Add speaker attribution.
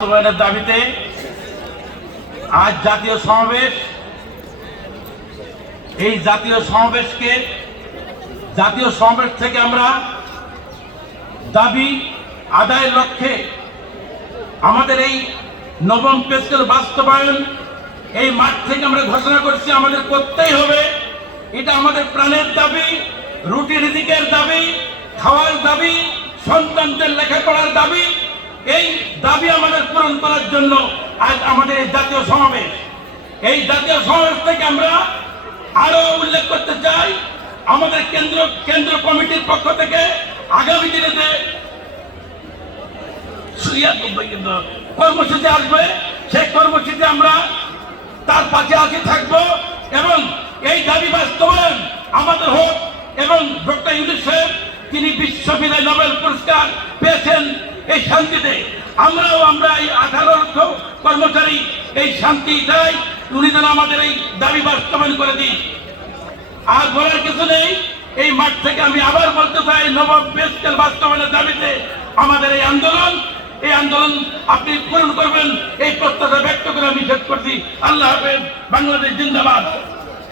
Speaker 1: বাস্তবায়নের দাবিতে আজ জাতীয় সমাবেশ। এই জাতীয় সমাবেশকে জাতীয় সমাবেশ থেকে আমরা দাবি, আদায়ের লক্ষ্যে আমাদের এই নবম পেস্কেল বাস্তবায়ন, এই মাঠ থেকে আমরা ঘোষণা করছি, আমাদের করতেই হবে। এটা আমাদের প্রাণের দাবি রুটি রিজিকের দাবি, খাওয়ার দাবি, সন্তানদের লেখাপড়ার দাবি এই দাবি আমাদের পূরণ করার জন্য আজ আমাদের জাতীয় সমাবেশ। এই জাতীয় সমাবেশ থেকে আমরা আরও উল্লেখ করতে চাই, আমাদের কেন্দ্র কেন্দ্র কমিটির পক্ষ থেকে আগামী সুইয়া- কর্মসূচি আসবে, সেই কর্মসূচিতে আমরা তার পাশে আছি, থাকব এবং এই দাবি বাস্তবায়ন আমাদের হোক এবং ডক্টর ইউনুস সাহেব, তিনি বিশ্ববিদ্যালয় নোবেল পুরস্কার পেয়েছেন। এই শান্তিতে আমরাও আমরা এই আঠারো লক্ষ কর্মচারী এই শান্তি চাই। উনি যেন আমাদের এই দাবি বাস্তবায়ন করে দিই আর বলার কিছু নেই, এই মাঠ থেকে আমি আবার বলতে চাই, নবাব বেসকেল বাস্তবায়নের দাবিতে আমাদের এই আন্দোলন এই আন্দোলন আপনি পূরণ করবেন, এই প্রত্যাশা ব্যক্ত করে আমি শেষ করছি। আল্লাহ হাফেজ, বাংলাদেশ জিন্দাবাদ।